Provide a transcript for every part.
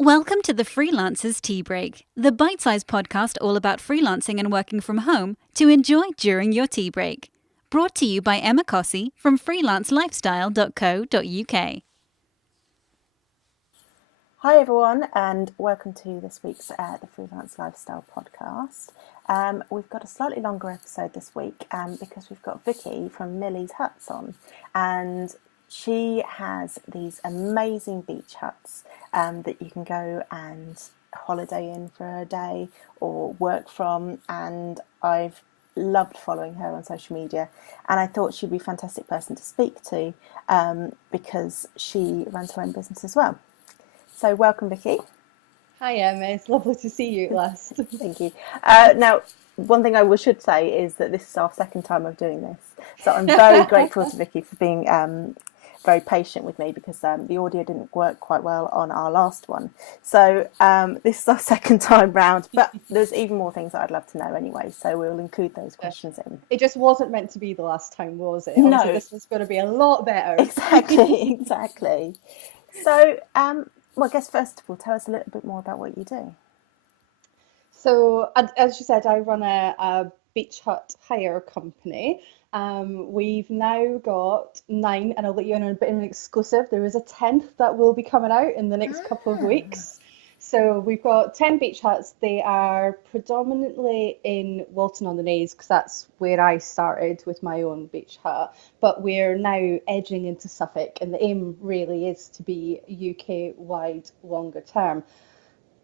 Welcome to the Freelancers Tea Break, the bite-sized podcast all about freelancing and working from home to enjoy during your tea break. Brought to you by Emma Cossey from freelancelifestyle.co.uk. Hi everyone, and welcome to this week's the Freelance Lifestyle podcast. We've got a slightly longer episode this week because we've got Vicky from Millies Huts on, and she has these amazing beach huts that you can go and holiday in for a day or work from, and I've loved following her on social media, and I thought she'd be a fantastic person to speak to because she runs her own business as well. So welcome, Vicky. Hi, Emma. It's lovely to see you at last. Thank you. Now, one thing I should say is that this is our second time of doing this. So I'm very grateful to Vicky for being very patient with me because the audio didn't work quite well on our last one. So this is our second time round, but there's even more things that I'd love to know anyway. So we'll include those questions in. It just wasn't meant to be the last time, was it? No. Obviously, this was going to be a lot better. Exactly. So, well, I guess first of all, tell us a little bit more about what you do. So, as you said, I run a beach hut hire company. We've now got 9, and I'll let you in on a bit of an exclusive. There is a 10th that will be coming out in the next couple of weeks. So we've got 10 beach huts. They are predominantly in Walton-on-the-Naze because that's where I started with my own beach hut. But we're now edging into Suffolk, and the aim really is to be UK-wide longer term.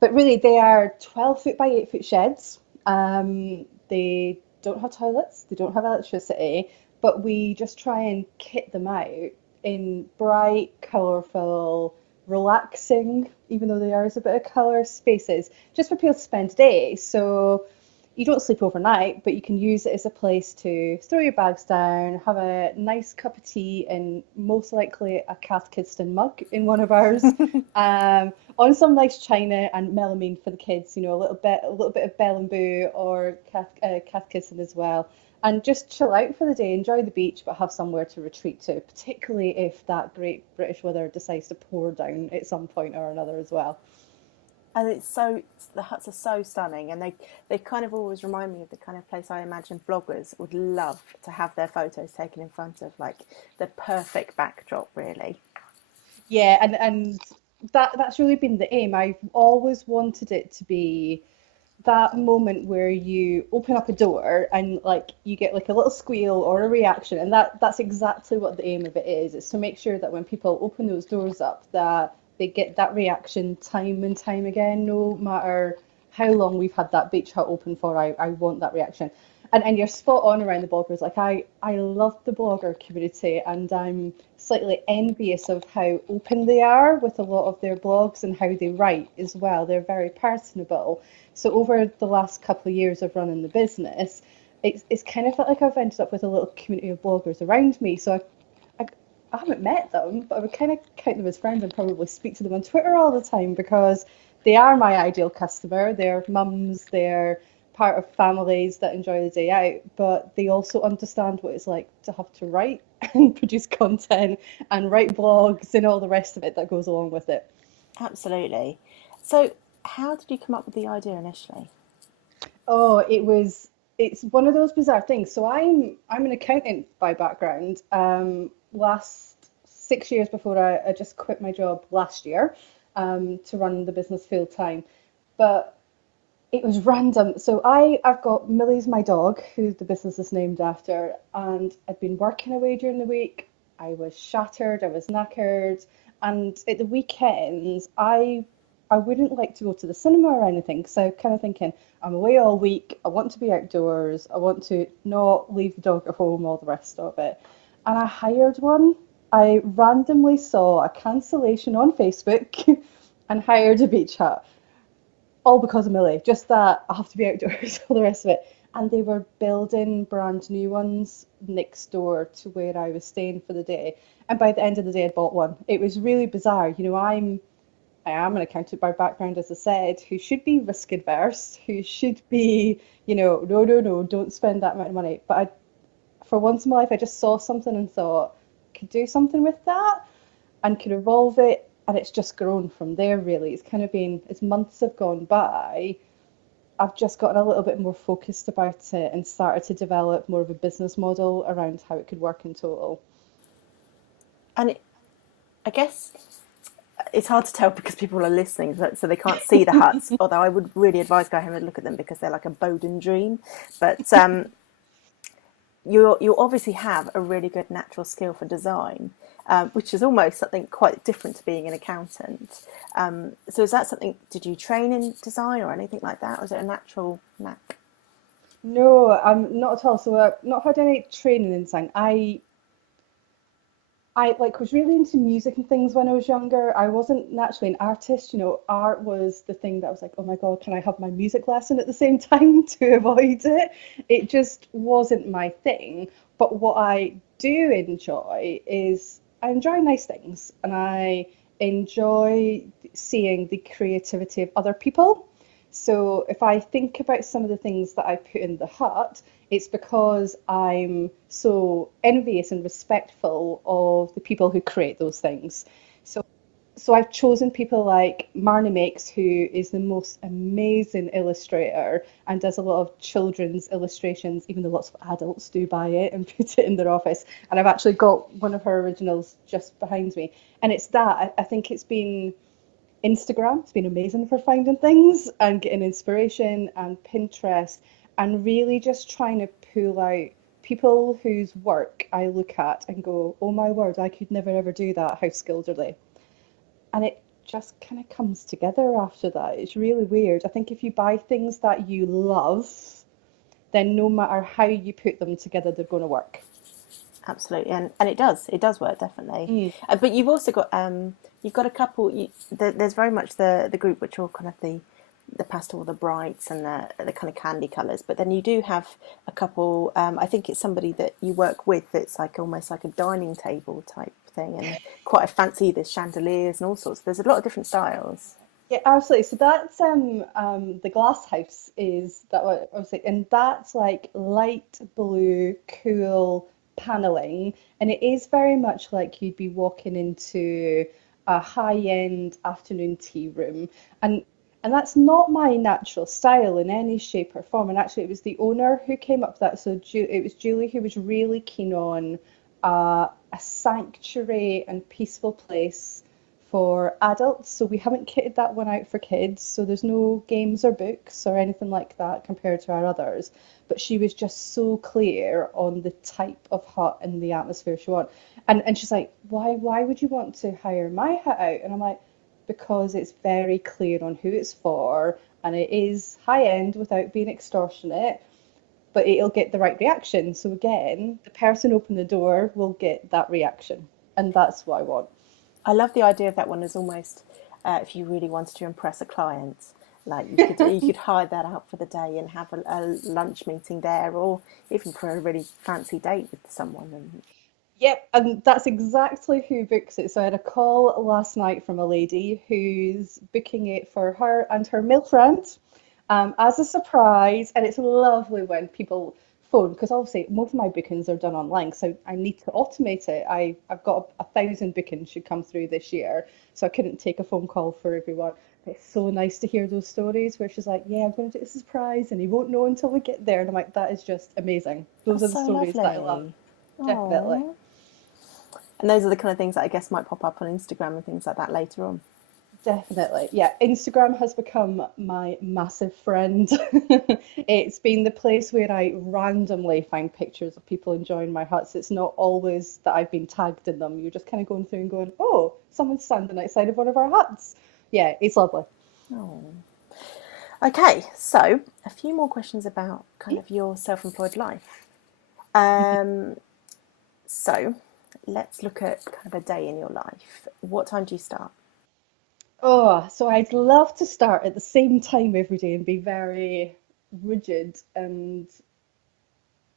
But really, they are 12-foot by 8-foot sheds. They don't have toilets, they don't have electricity, but we just try and kit them out in bright, colourful, relaxing, even though there is a bit of colour, spaces, just for people to spend a day. So you don't sleep overnight, but you can use it as a place to throw your bags down, have a nice cup of tea, and most likely a Cathkidston mug in one of ours, on some nice china and melamine for the kids. You know, a little bit of Bell and Boo or Cathkidston as well, and just chill out for the day, enjoy the beach, but have somewhere to retreat to, particularly if that great British weather decides to pour down at some point or another as well. And the huts are so stunning, and they kind of always remind me of the kind of place I imagine bloggers would love to have their photos taken in front of, like the perfect backdrop, really. Yeah, and that's really been the aim. I've always wanted it to be that moment where you open up a door and like you get like a little squeal or a reaction, and that's exactly what the aim of it is. It's to make sure that when people open those doors up, that they get that reaction time and time again, no matter how long we've had that beach hut open for. I want that reaction. And you're spot on around the bloggers. Like I love the blogger community, and I'm slightly envious of how open they are with a lot of their blogs and how they write as well. They're very personable. So over the last couple of years of running the business, it's kind of felt like I've ended up with a little community of bloggers around me. So I haven't met them, but I would kind of count them as friends and probably speak to them on Twitter all the time because they are my ideal customer. They're mums, they're part of families that enjoy the day out, but they also understand what it's like to have to write and produce content and write blogs and all the rest of it that goes along with it. Absolutely. So how did you come up with the idea initially? Oh, it's one of those bizarre things. So I'm an accountant by background. Last 6 years before I just quit my job last year to run the business full time. But it was random. So I've got Millie's my dog, who the business is named after, and I'd been working away during the week. I was shattered, I was knackered, and at the weekends I wouldn't like to go to the cinema or anything. So kind of thinking, I'm away all week, I want to be outdoors, I want to not leave the dog at home, all the rest of it. And I hired one. I randomly saw a cancellation on Facebook and hired a beach hut. All because of Millie, just that I have to be outdoors, all the rest of it. And they were building brand new ones next door to where I was staying for the day. And by the end of the day, I'd bought one. It was really bizarre. You know, I am an accountant by background, as I said, who should be risk adverse, who should be, no, don't spend that amount of money. But for once in my life, I just saw something and thought, could do something with that and could evolve it and it's just grown from there really. It's kind of been, as months have gone by, I've just gotten a little bit more focused about it and started to develop more of a business model around how it could work in total. And I guess it's hard to tell because people are listening, so they can't see the huts. Although I would really advise going home and look at them because they're like a Bowden dream. But you obviously have a really good natural skill for design, which is almost something quite different to being an accountant. So is that something? Did you train in design or anything like that? Or is it a natural knack? No, I'm not at all. So I've not had any training in design. I like was really into music and things when I was younger. I wasn't naturally an artist, you know, art was the thing that I was like, oh my God, can I have my music lesson at the same time to avoid it? It just wasn't my thing. But what I do enjoy is I enjoy nice things and I enjoy seeing the creativity of other people. So if I think about some of the things that I put in the hut, it's because I'm so envious and respectful of the people who create those things. So, so I've chosen people like Marnie Makes, who is the most amazing illustrator and does a lot of children's illustrations, even though lots of adults do buy it and put it in their office. And I've actually got one of her originals just behind me. And it's that, I think it's been Instagram. It's been amazing for finding things and getting inspiration, and Pinterest, and really just trying to pull out people whose work I look at and go, oh my word, I could never ever do that. How skilled are they? And it just kind of comes together after that. It's really weird. I think if you buy things that you love, then no matter how you put them together, they're going to work. Absolutely, and it does work definitely. Mm. But you've also got you've got a couple. There's very much the group which are kind of the pastel, the brights, and the kind of candy colours. But then you do have a couple. I think it's somebody that you work with that's like almost like a dining table type thing, and quite a fancy. There's chandeliers and all sorts. There's a lot of different styles. Yeah, absolutely. So that's the glass house is that what I was saying, and that's like light blue, cool paneling, and it is very much like you'd be walking into a high-end afternoon tea room, and and that's not my natural style in any shape or form. And actually, it was the owner who came up with that. So it was Julie who was really keen on a sanctuary and peaceful place for adults. So we haven't kitted that one out for kids. So there's no games or books or anything like that compared to our others. But she was just so clear on the type of hut and the atmosphere she wanted. And she's like, why would you want to hire my hut out? And I'm like, because it's very clear on who it's for and it is high end without being extortionate, but it'll get the right reaction. So again, the person opening the door will get that reaction. And that's what I want. I love the idea of that one as almost if you really wanted to impress a client, like you could hire that out for the day and have a lunch meeting there, or even for a really fancy date with someone. And Yep, and that's exactly who books it. So I had a call last night from a lady who's booking it for her and her male friend as a surprise. And it's lovely when people phone, because obviously most of my bookings are done online, so I need to automate it. I've got 1,000 bookings should come through this year, so I couldn't take a phone call for everyone. But it's so nice to hear those stories where she's like, yeah, I'm going to do a surprise and he won't know until we get there. And I'm like, that is just amazing. Those are that's the so stories that I love. lovely. Definitely. Oh, and those are the kind of things that I guess might pop up on Instagram and things like that later on. Definitely. Yeah, Instagram has become my massive friend. It's been the place where I randomly find pictures of people enjoying my huts. It's not always that I've been tagged in them. You're just kind of going through and going, oh, someone's standing outside of one of our huts. Yeah, it's lovely. Oh. Okay, so a few more questions about kind of your self-employed life. So let's look at kind of a day in your life. What time do you start? Oh, so I'd love to start at the same time every day and be very rigid and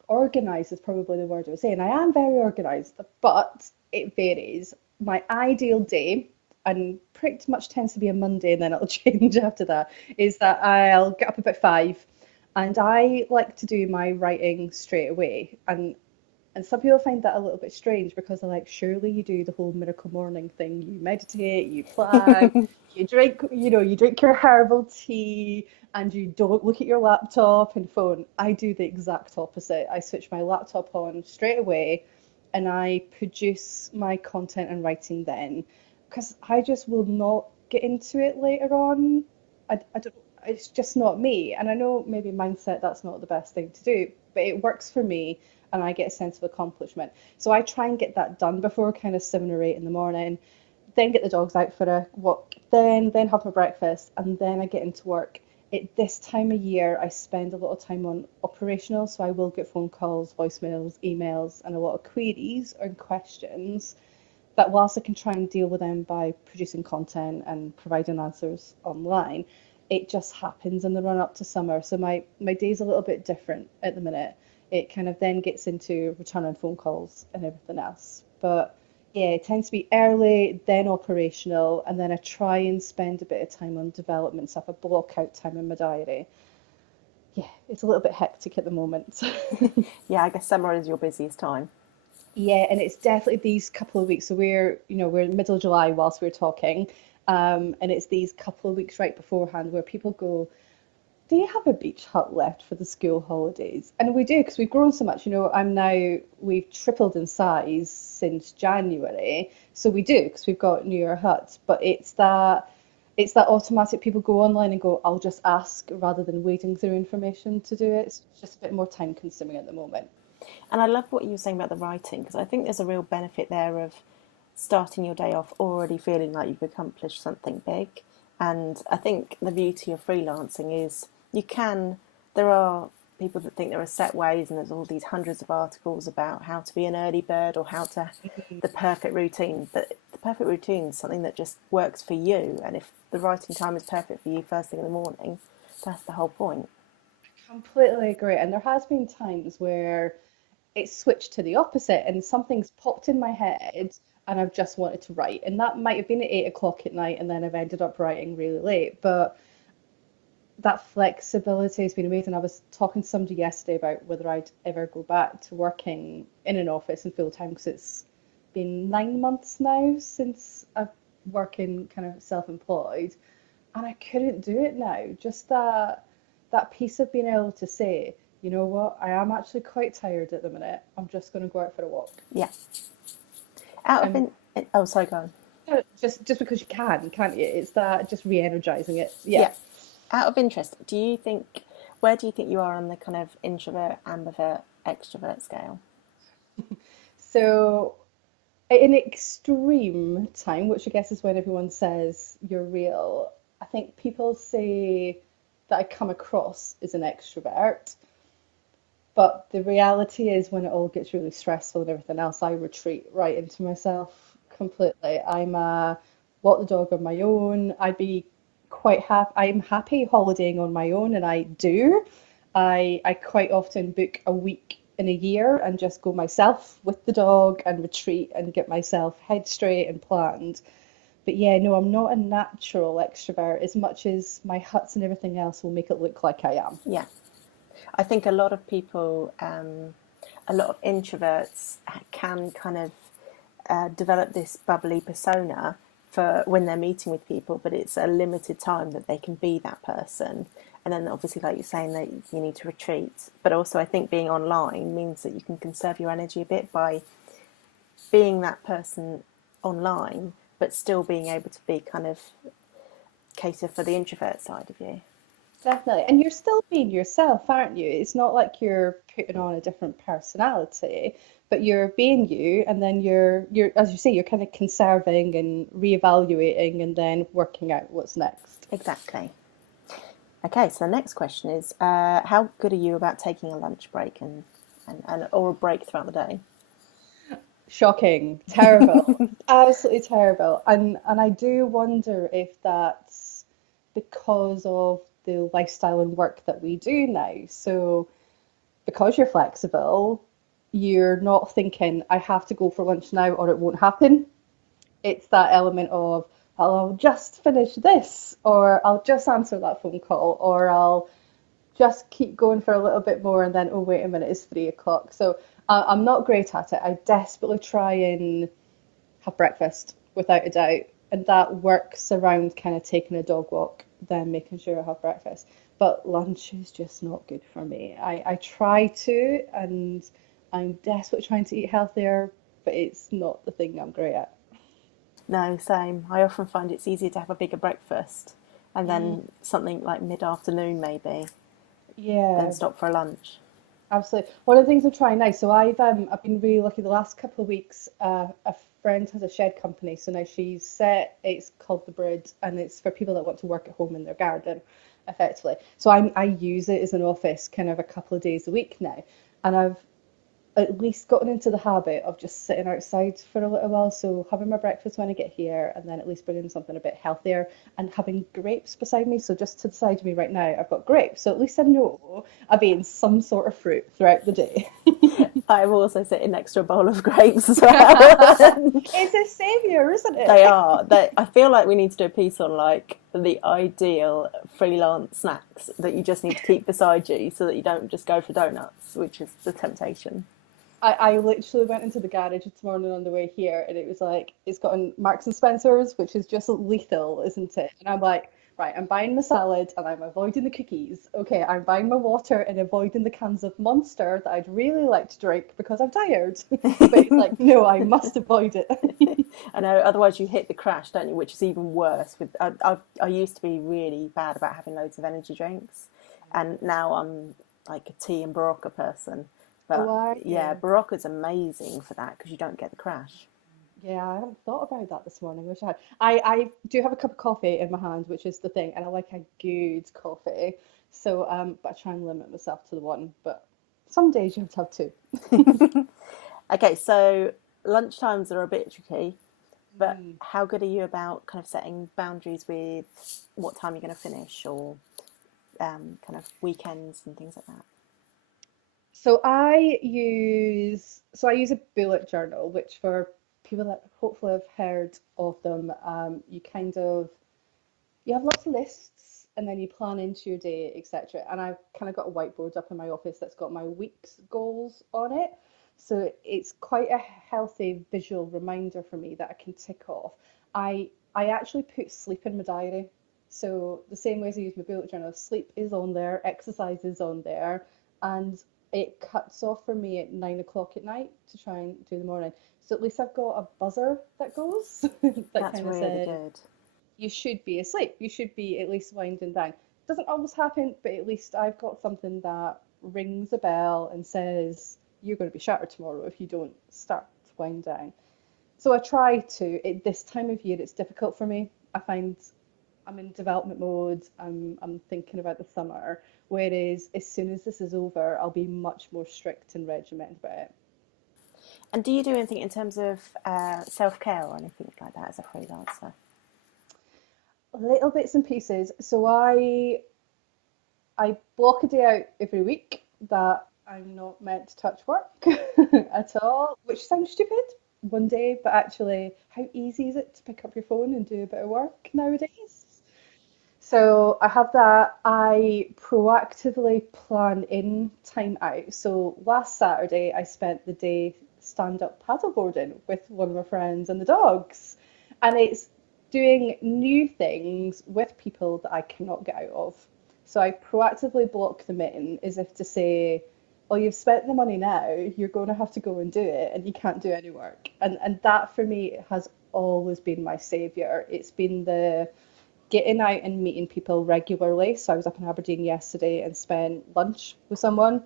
organized is probably the word I would say. And I am very organized, but it varies. My ideal day, and pretty much tends to be a Monday and then it'll change after that, is that I'll get up about 5 and I like to do my writing straight away. And And some people find that a little bit strange because they're like, surely you do the whole miracle morning thing. You meditate, you plan, you drink, you drink your herbal tea, and you don't look at your laptop and phone. I do the exact opposite. I switch my laptop on straight away and I produce my content and writing then because I just will not get into it later on. I don't, it's just not me. And I know maybe mindset, that's not the best thing to do, but it works for me and I get a sense of accomplishment. So I try and get that done before kind of 7 or 8 in the morning, then get the dogs out for a walk, then have my breakfast, and then I get into work. At this time of year, I spend a lot of time on operational, so I will get phone calls, voicemails, emails, and a lot of queries or questions that whilst I can try and deal with them by producing content and providing answers online, it just happens in the run up to summer. So my day's a little bit different at the minute. It kind of then gets into returning phone calls and everything else. But yeah, it tends to be early, then operational, and then I try and spend a bit of time on development stuff. I block out time in my diary. Yeah, it's a little bit hectic at the moment. Yeah, I guess summer is your busiest time. Yeah, and it's definitely these couple of weeks. So we're in middle of July whilst we're talking, and it's these couple of weeks right beforehand where people go, "Do you have a beach hut left for the school holidays?" And we do because we've grown so much. We've tripled in size since January, so we do because we've got newer huts. But it's that automatic. People go online and go, "I'll just ask," rather than wading through information to do it. It's just a bit more time consuming at the moment. And I love what you were saying about the writing, because I think there's a real benefit there of starting your day off already feeling like you've accomplished something big. And I think the beauty of freelancing is there are people that think there are set ways, and there's all these hundreds of articles about how to be an early bird or the perfect routine. But the perfect routine is something that just works for you. And if the writing time is perfect for you first thing in the morning, that's the whole point. Completely agree. And there has been times where it's switched to the opposite and something's popped in my head and I've just wanted to write. And that might have been at 8 o'clock at night and then I've ended up writing really late. But that flexibility has been amazing. I was talking to somebody yesterday about whether I'd ever go back to working in an office and full time because it's been 9 months now since I've working kind of self-employed and I couldn't do it now. Just that piece of being able to say, you know what, I am actually quite tired at the minute. I'm just going to go out for a walk. Yeah. Out of Um, oh, sorry, go on. just because you can, can't you? It's that just re-energizing it. Yeah. Yeah. Out of interest, where do you think you are on the kind of introvert, ambivert, extrovert scale? So in extreme time, which I guess is when everyone says you're real, I think people say that I come across as an extrovert. But the reality is, when it all gets really stressful and everything else, I retreat right into myself completely. Walk the dog on my own. I'm happy holidaying on my own, and I do. I quite often book a week in a year and just go myself with the dog and retreat and get myself head straight and planned. But yeah, no, I'm not a natural extrovert as much as my huts and everything else will make it look like I am. Yeah. I think a lot of people, a lot of introverts can kind of develop this bubbly persona for when they're meeting with people, but it's a limited time that they can be that person. And then obviously, like you're saying, that you need to retreat. But also I think being online means that you can conserve your energy a bit by being that person online, but still being able to be kind of cater for the introvert side of you. Definitely. And you're still being yourself, aren't you? It's not like you're putting on a different personality, but you're being you, and then you're as you say, you're kind of conserving and reevaluating and then working out what's next. Exactly. Okay, so the next question is, how good are you about taking a lunch break and or a break throughout the day? Shocking, terrible, absolutely terrible. And I do wonder if that's because of the lifestyle and work that we do now. So because you're flexible, you're not thinking, I have to go for lunch now or it won't happen. It's that element of, I'll just finish this, or I'll just answer that phone call, or I'll just keep going for a little bit more and then, oh, wait a minute, it's 3 o'clock. So I'm not great at it. I desperately try and have breakfast without a doubt, and that works around kind of taking a dog walk, then making sure I have breakfast. But lunch is just not good for me. I try to, and I'm desperately trying to eat healthier, but it's not the thing I'm great at. No, same. I often find it's easier to have a bigger breakfast and Mm, then something like mid-afternoon maybe, then yeah. stop for a lunch. Absolutely. One of the things I'm trying now, so I've been really lucky the last couple of weeks. A friend has a shed company, so now she's set. It's called the Brid, and it's for people that want to work at home in their garden, effectively. So I use it as an office kind of a couple of days a week now, and I've at least gotten into the habit of just sitting outside for a little while. So having my breakfast when I get here, and then at least bringing something a bit healthier, and having grapes beside me. So just to the side of me right now, I've got grapes. So at least I know I've eaten some sort of fruit throughout the day. I'm also sitting next to a bowl of grapes as well. It's a savior, isn't They it? are. I feel like we need to do a piece on like the ideal freelance snacks that you just need to keep beside you so that you don't just go for donuts, which is the temptation. I literally went into the garage this morning on the way here, and it was like it's got an Marks and Spencer's, which is just lethal, isn't it? And I'm like, right, I'm buying my salad and I'm avoiding the cookies. Okay, I'm buying my water and avoiding the cans of Monster that I'd really like to drink because I'm tired. But it's like, no, I must avoid it. I know. Otherwise, you hit the crash, don't you? Which is even worse. I used to be really bad about having loads of energy drinks, and now I'm like a tea and Barocca person. Oh, But are yeah, you? Barocca's amazing for that because you don't get the crash. Yeah, I haven't thought about that this morning. Wish I had. I do have a cup of coffee in my hand, which is the thing, and I like a good coffee. So, but I try and limit myself to the one. But some days you have to have two. Okay, so lunchtimes are a bit tricky, but Mm. how good are you about kind of setting boundaries with what time you're going to finish or kind of weekends and things like that? So I use a bullet journal, which for people that hopefully have heard of them, you have lots of lists and then you plan into your day, etc. And I've kind of got a whiteboard up in my office that's got my week's goals on it. So it's quite a healthy visual reminder for me that I can tick off. I actually put sleep in my diary. So the same way as I use my bullet journal, sleep is on there, exercise is on there, and it cuts off for me at 9 o'clock at night to try and do the morning. So at least I've got a buzzer that goes that That's kind of really says good. you should be asleep. You should be at least winding down. Doesn't always happen, but at least I've got something that rings a bell and says you're going to be shattered tomorrow if you don't start to wind down. So I try to. At this time of year, it's difficult for me. I find I'm in development mode. I'm thinking about the summer. Whereas as soon as this is over, I'll be much more strict and regimented about it. And do you do anything in terms of self care or anything like that as a freelancer? Little bits and pieces. So I block a day out every week that I'm not meant to touch work at all, which sounds stupid one day, but actually, how easy is it to pick up your phone and do a bit of work nowadays? So I have that. I proactively plan in time out. So last Saturday, I spent the day stand up paddleboarding with one of my friends and the dogs. And it's doing new things with people that I cannot get out of. So I proactively block them in as if to say, well, you've spent the money now, you're going to have to go and do it, and you can't do any work. And that for me has always been my savior. It's been the getting out and meeting people regularly. So I was up in Aberdeen yesterday and spent lunch with someone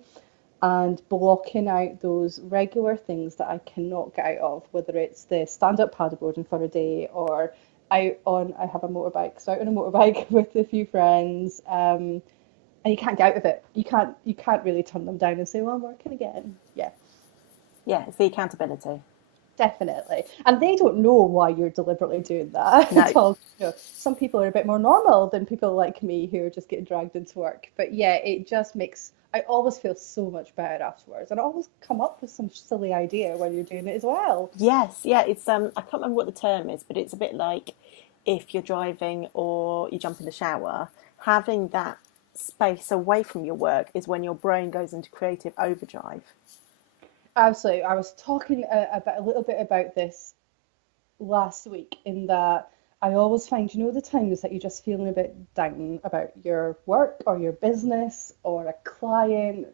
and blocking out those regular things that I cannot get out of, whether it's the stand-up paddleboarding for a day or I have a motorbike, so out on a motorbike with a few friends, and you can't get out of it. You can't really turn them down and say, well, I'm working again. Yeah. Yeah, it's the accountability. Definitely. And they don't know why you're deliberately doing that No, at all. Some people are a bit more normal than people like me who are just getting dragged into work. But yeah, it just makes, I always feel so much better afterwards. And I always come up with some silly idea when you're doing it as well. yes, yeah, it's I can't remember what the term is, but it's a bit like if you're driving or you jump in the shower, having that space away from your work is when your brain goes into creative overdrive. Absolutely. I was talking a little bit about this last week in that I always find, the times that you're just feeling a bit down about your work or your business or a client,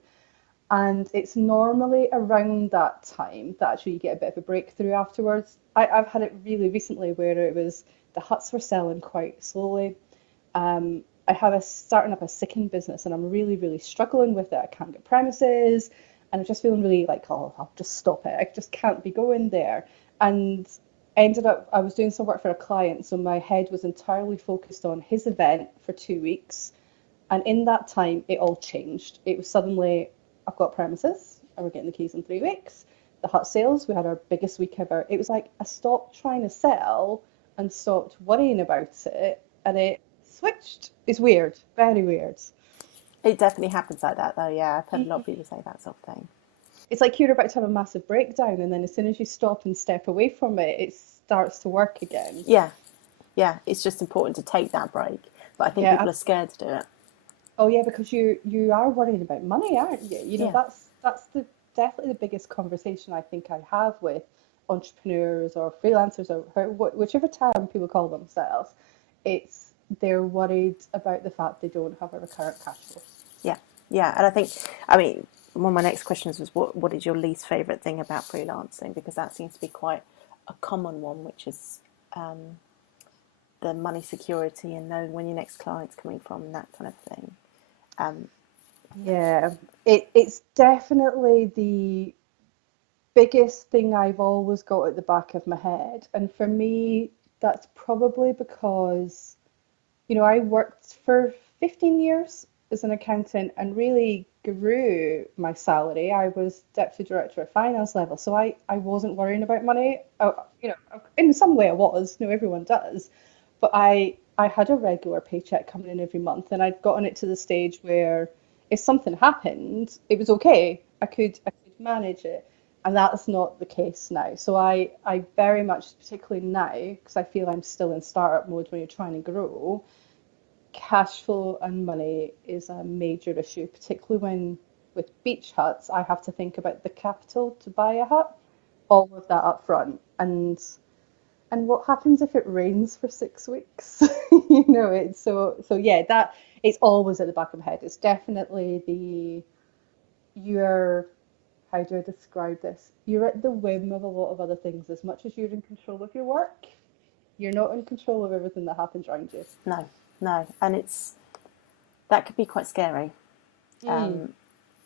and it's normally around that time that actually you get a bit of a breakthrough afterwards. I've had it really recently where it was the huts were selling quite slowly. I have a starting up a sicking business and I'm really, really struggling with it. I can't get premises and I'm just feeling really like, oh, I'll just stop it. I just can't be going there. And ended up, I was doing some work for a client, so my head was entirely focused on his event for 2 weeks. And in that time, it all changed. It was suddenly, I've got premises and we're getting the keys in 3 weeks. The hut sales, we had our biggest week ever. It was like I stopped trying to sell and stopped worrying about it, and it switched. It's weird, very weird. It definitely happens like that, though. Yeah, I've heard a lot of people say that sort of thing. It's like you're about to have a massive breakdown, and then as soon as you stop and step away from it, it starts to work again. Yeah, yeah. It's just important to take that break, but I think Yeah. people are scared to do it. Oh yeah, because you are worrying about money, aren't you? Yeah, That's the definitely the biggest conversation I think I have with entrepreneurs or freelancers or whichever term people call themselves. It's they're worried about the fact they don't have a recurrent cash flow. yeah, yeah. And I think, I mean, one of my next questions was what is your least favorite thing about freelancing? Because that seems to be quite a common one, which is the money security and knowing when your next client's coming from and that kind of thing. Um, Yeah, it's definitely the biggest thing I've always got at the back of my head. And for me, that's probably because, I worked for 15 years as an accountant and really grew my salary. I was deputy director of finance level, so I wasn't worrying about money. In some way I was, everyone does, but I had a regular paycheck coming in every month, and I'd gotten it to the stage where if something happened, it was okay. I could manage it. And that's not the case now. So I very much, particularly now, because I feel I'm still in startup mode when you're trying to grow, cash flow and money is a major issue, particularly when with beach huts, I have to think about the capital to buy a hut, all of that up front. And what happens if it rains for 6 weeks? It's so yeah, that it's always at the back of my head. It's definitely you're how do I describe this? You're at the whim of a lot of other things. As much as you're in control of your work, you're not in control of everything that happens around you. no, no, and that could be quite scary. Mm.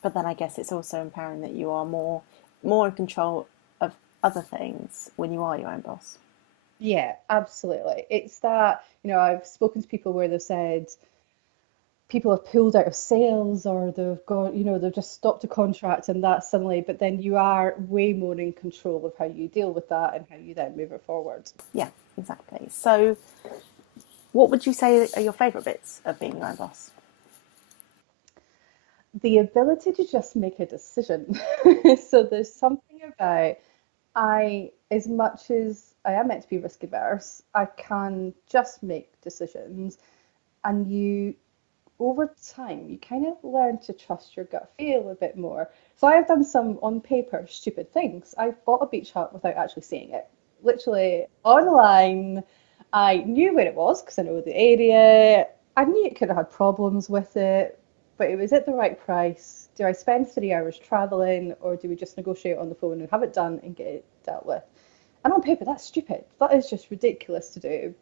But then I guess it's also empowering that you are more in control of other things when you are your own boss. Yeah, absolutely. It's that, I've spoken to people where they've said people have pulled out of sales or they've got, they've just stopped a contract and that suddenly, but then you are way more in control of how you deal with that and how you then move it forward. Yeah, exactly. So, what would you say are your favourite bits of being your own boss? The ability to just make a decision. So there's something about as much as I am meant to be risk averse, I can just make decisions. And over time, you kind of learn to trust your gut feel a bit more. So I have done some on paper stupid things. I bought a beach hut without actually seeing it. Literally online, I knew where it was because I know the area. I knew it could have had problems with it, but it was at the right price. Do I spend 3 hours traveling or do we just negotiate on the phone and have it done and get it dealt with? And on paper, that's stupid. That is just ridiculous to do.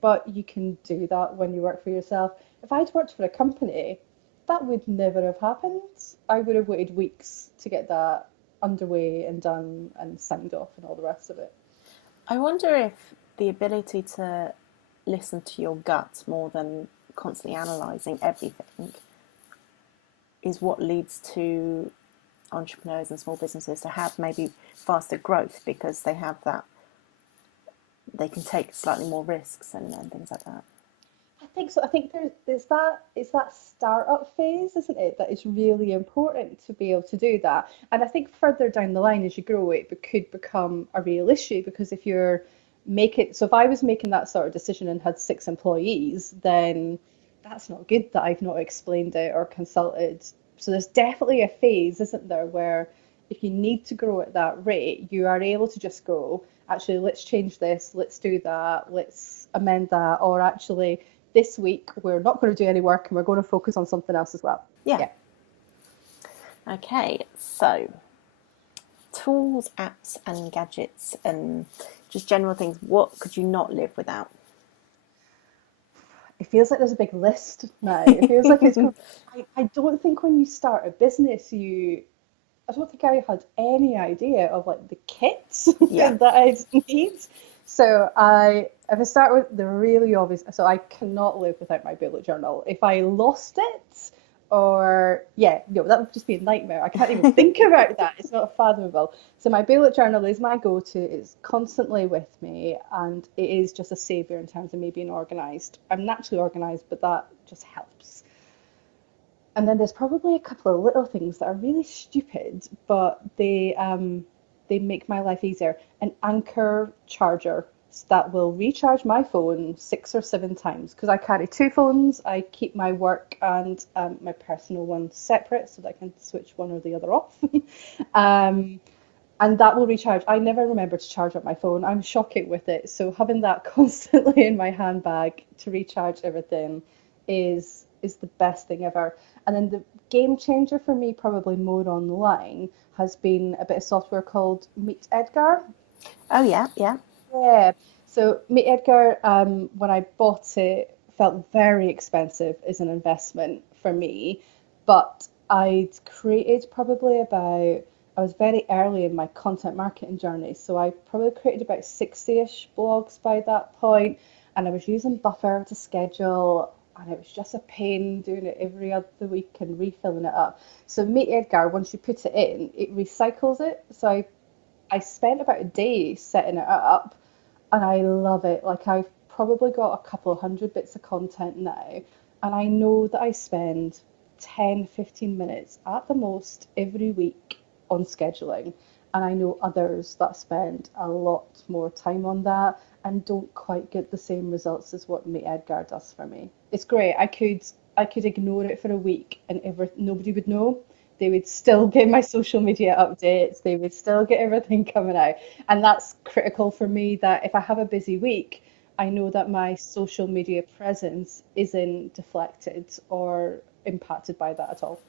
But you can do that when you work for yourself. If I'd worked for a company, that would never have happened. I would have waited weeks to get that underway and done and signed off and all the rest of it. I wonder if the ability to listen to your gut more than constantly analysing everything is what leads to entrepreneurs and small businesses to have maybe faster growth because they have that, they can take slightly more risks and things like that. I think so. I think there's that it's that startup phase, isn't it, that is really important to be able to do that. And I think further down the line as you grow it could become a real issue because if you're if I was making that sort of decision and had 6 employees, then that's not good that I've not explained it or consulted. So there's definitely a phase, isn't there, where if you need to grow at that rate, you are able to just go, actually, let's change this, let's do that, let's amend that, or actually, this week we're not going to do any work and we're going to focus on something else as well. Yeah. Okay, so tools, apps, and gadgets, and just general things. What could you not live without? It feels like there's a big list now. It feels like I don't think when you start a business, I don't think I had any idea of like the kits Yeah. that I'd need. So if I start with the really obvious, so I cannot live without my bullet journal. If I lost it, or that would just be a nightmare. I can't even think about that. It's not fathomable. So my bullet journal is my go-to. It's constantly with me, and it is just a savior in terms of me being organized. I'm naturally organized, but that just helps. And then there's probably a couple of little things that are really stupid, but they make my life easier. An Anchor charger that will recharge my phone 6 or 7 times, because I carry two phones. I keep my work and my personal one separate so that I can switch one or the other off. And that will recharge. I never remember to charge up my phone. I'm shocking with it. So having that constantly in my handbag to recharge everything is the best thing ever. And then the game changer for me, probably more online, has been a bit of software called Meet Edgar. Oh, yeah, yeah. Yeah. So Meet Edgar, when I bought it, felt very expensive as an investment for me, but I'd created probably about, I was very early in my content marketing journey, so I probably created about 60-ish blogs by that point, and I was using Buffer to schedule, and it was just a pain doing it every other week and refilling it up. So Meet Edgar, once you put it in, it recycles it. So I spent about a day setting it up, and I love it. Like, I've probably got a couple of hundred bits of content now, and I know that I spend 10, 15 minutes at the most every week on scheduling. And I know others that spend a lot more time on that and don't quite get the same results as what Mate Edgar does for me. It's great. I could ignore it for a week and nobody would know. They would still get my social media updates. They would still get everything coming out. And that's critical for me, that if I have a busy week, I know that my social media presence isn't deflected or impacted by that at all.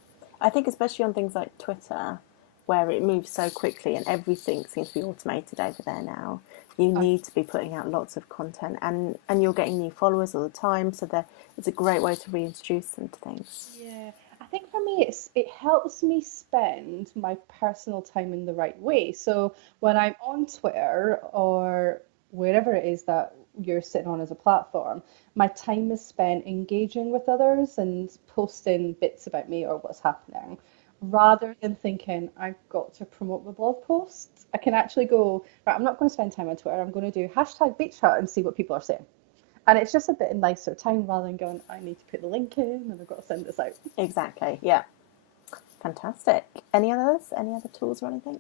I think especially on things like Twitter, where it moves so quickly and everything seems to be automated over there now, you need to be putting out lots of content, and you're getting new followers all the time, so it's a great way to reintroduce them to things. Yeah, I think for me it helps me spend my personal time in the right way. So when I'm on Twitter or wherever it is that you're sitting on as a platform, my time is spent engaging with others and posting bits about me or what's happening, rather than thinking I've got to promote my blog posts. I can actually go, right, I'm not going to spend time on Twitter. I'm going to do hashtag beach hut and see what people are saying. And it's just a bit nicer time rather than going, I need to put the link in and I've got to send this out. Exactly, yeah. Fantastic. Any others? Any other tools or anything?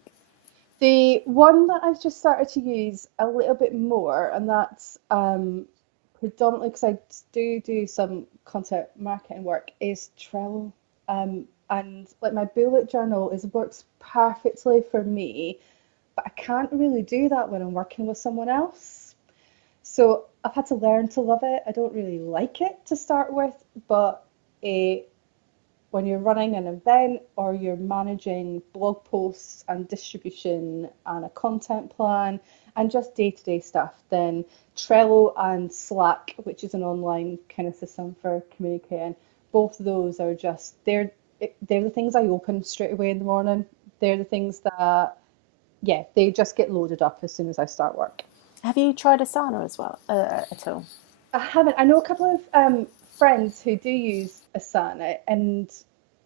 The one that I've just started to use a little bit more, and that's predominantly because I do some content marketing work, is Trello. And like my bullet journal works perfectly for me, but I can't really do that when I'm working with someone else. So I've had to learn to love it. I don't really like it to start with, but when you're running an event or you're managing blog posts and distribution and a content plan and just day-to-day stuff, then Trello and Slack, which is an online kind of system for communicating, both of those are just, they're the things I open straight away in the morning. They're the things that, yeah, they just get loaded up as soon as I start work. Have you tried Asana as well at all? I haven't. I know a couple of friends who do use Asana, and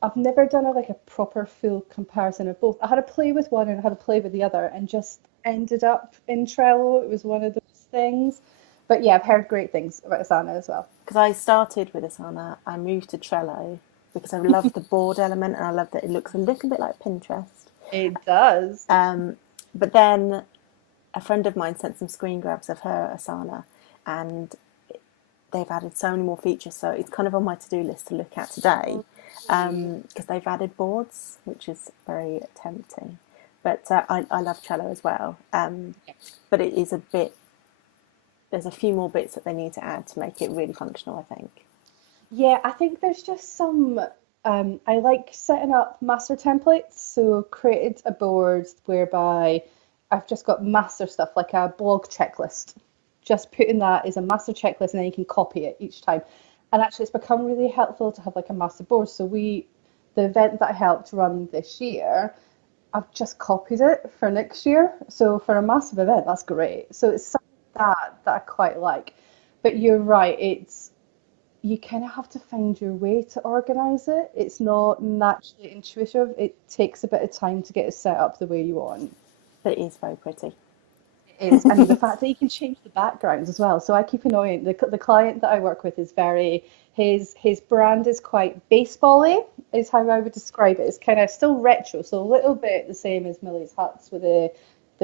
I've never done like a proper full comparison of both. I had a play with one and I had a play with the other, and just ended up in Trello. It was one of those things. But yeah, I've heard great things about Asana as well. Because I started with Asana, I moved to Trello because I love the board element and I love that it looks a little bit like Pinterest. It does. But then a friend of mine sent some screen grabs of her Asana, and they've added so many more features, so it's kind of on my to-do list to look at today, because they've added boards, which is very tempting. But I love Trello as well. But it is a bit, there's a few more bits that they need to add to make it really functional, I think. Yeah, I think there's just some. I like setting up master templates. So created a board whereby I've just got master stuff like a blog checklist. Just putting that as a master checklist, and then you can copy it each time. And actually, it's become really helpful to have like a master board. So the event that I helped run this year, I've just copied it for next year. So for a massive event, that's great. So it's something that I quite like. But you're right, it's you kind of have to find your way to organize it. It's not naturally intuitive. It takes a bit of time to get it set up the way you want. But it is very pretty. It is, and the fact that you can change the backgrounds as well. So I keep annoying the client that I work with is very his brand is quite baseball-y, is how I would describe it. It's kind of still retro, so a little bit the same as Millie's Huts with the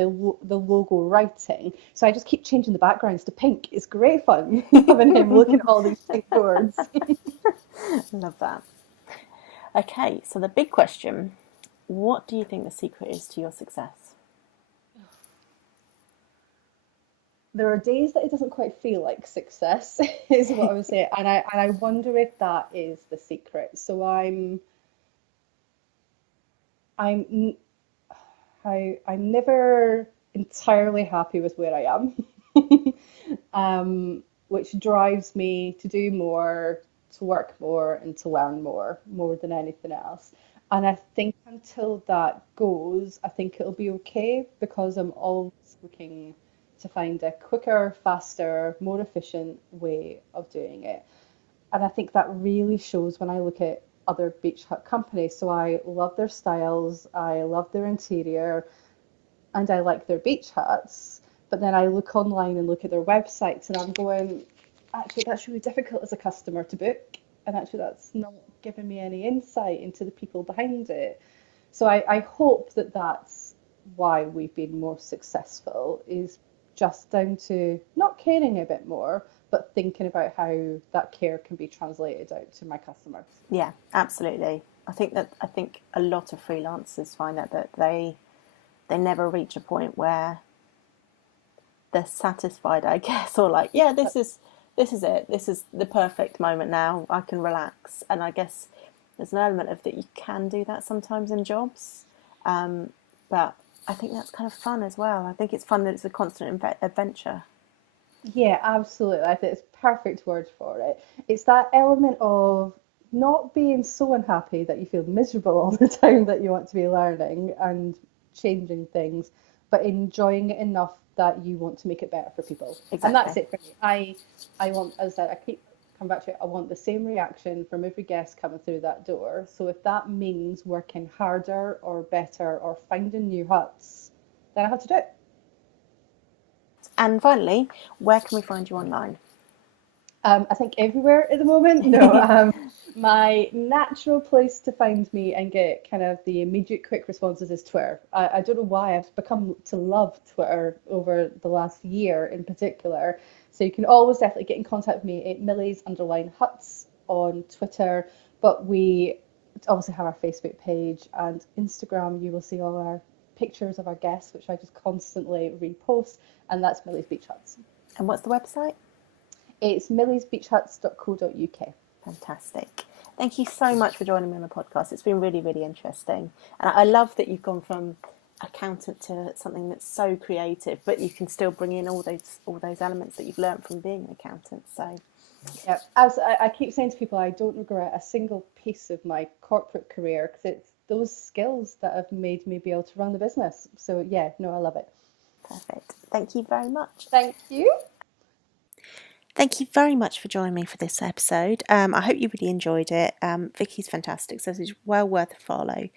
logo writing. So I just keep changing the backgrounds to pink. It's great fun having him looking at all these pink boards. Love that. Okay, so the big question, what do you think the secret is to your success? There are days that it doesn't quite feel like success, is what I would say, and I wonder if that is the secret. So I'm I'm never entirely happy with where I am, which drives me to do more, to work more, and to learn more than anything else. And I think until that goes, I think it'll be okay because I'm always looking to find a quicker, faster, more efficient way of doing it. And I think that really shows when I look at other beach hut companies. So I love their styles, I love their interior, and I like their beach huts. But then I look online and look at their websites, and I'm going, actually, that's really difficult as a customer to book. And actually, that's not giving me any insight into the people behind it. So I hope that that's why we've been more successful, is just down to not caring a bit more, but thinking about how that care can be translated out to my customers. Yeah, absolutely. I think a lot of freelancers find out that they never reach a point where they're satisfied, I guess, or like, yeah, this is it. This is the perfect moment now. I can relax. And I guess there's an element of that you can do that sometimes in jobs. But I think that's kind of fun as well. I think it's fun that it's a constant adventure. Yeah, absolutely. I think it's a perfect word for it. It's that element of not being so unhappy that you feel miserable all the time that you want to be learning and changing things, but enjoying it enough that you want to make it better for people. And that's Exactly. it for me. I want, as I said, I keep coming back to it, I want the same reaction from every guest coming through that door. So if that means working harder or better or finding new huts, then I have to do it. And finally, where can we find you online? I think everywhere at the moment. No, my natural place to find me and get kind of the immediate quick responses is Twitter. I don't know why I've become to love Twitter over the last year in particular. So you can always definitely get in contact with me at Millies_Huts on Twitter. But we obviously have our Facebook page and Instagram. You will see all our pictures of our guests, which I just constantly repost, and that's Millie's Beach Huts. And what's the website? It's milliesbeachhuts.co.uk. Fantastic. Thank you so much for joining me on the podcast. It's been really, really interesting. And I love that you've gone from accountant to something that's so creative, but you can still bring in all those elements that you've learned from being an accountant. So Yeah, as I keep saying to people, I don't regret a single piece of my corporate career because it's those skills that have made me be able to run the business. So yeah, no, I love it. perfect. Thank you very much. Thank you. Thank you very much for joining me for this episode. I hope you really enjoyed it. Vicky's fantastic, so it's well worth a follow.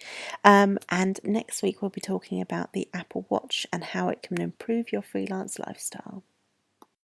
And next week we'll be talking about the Apple Watch and how it can improve your freelance lifestyle.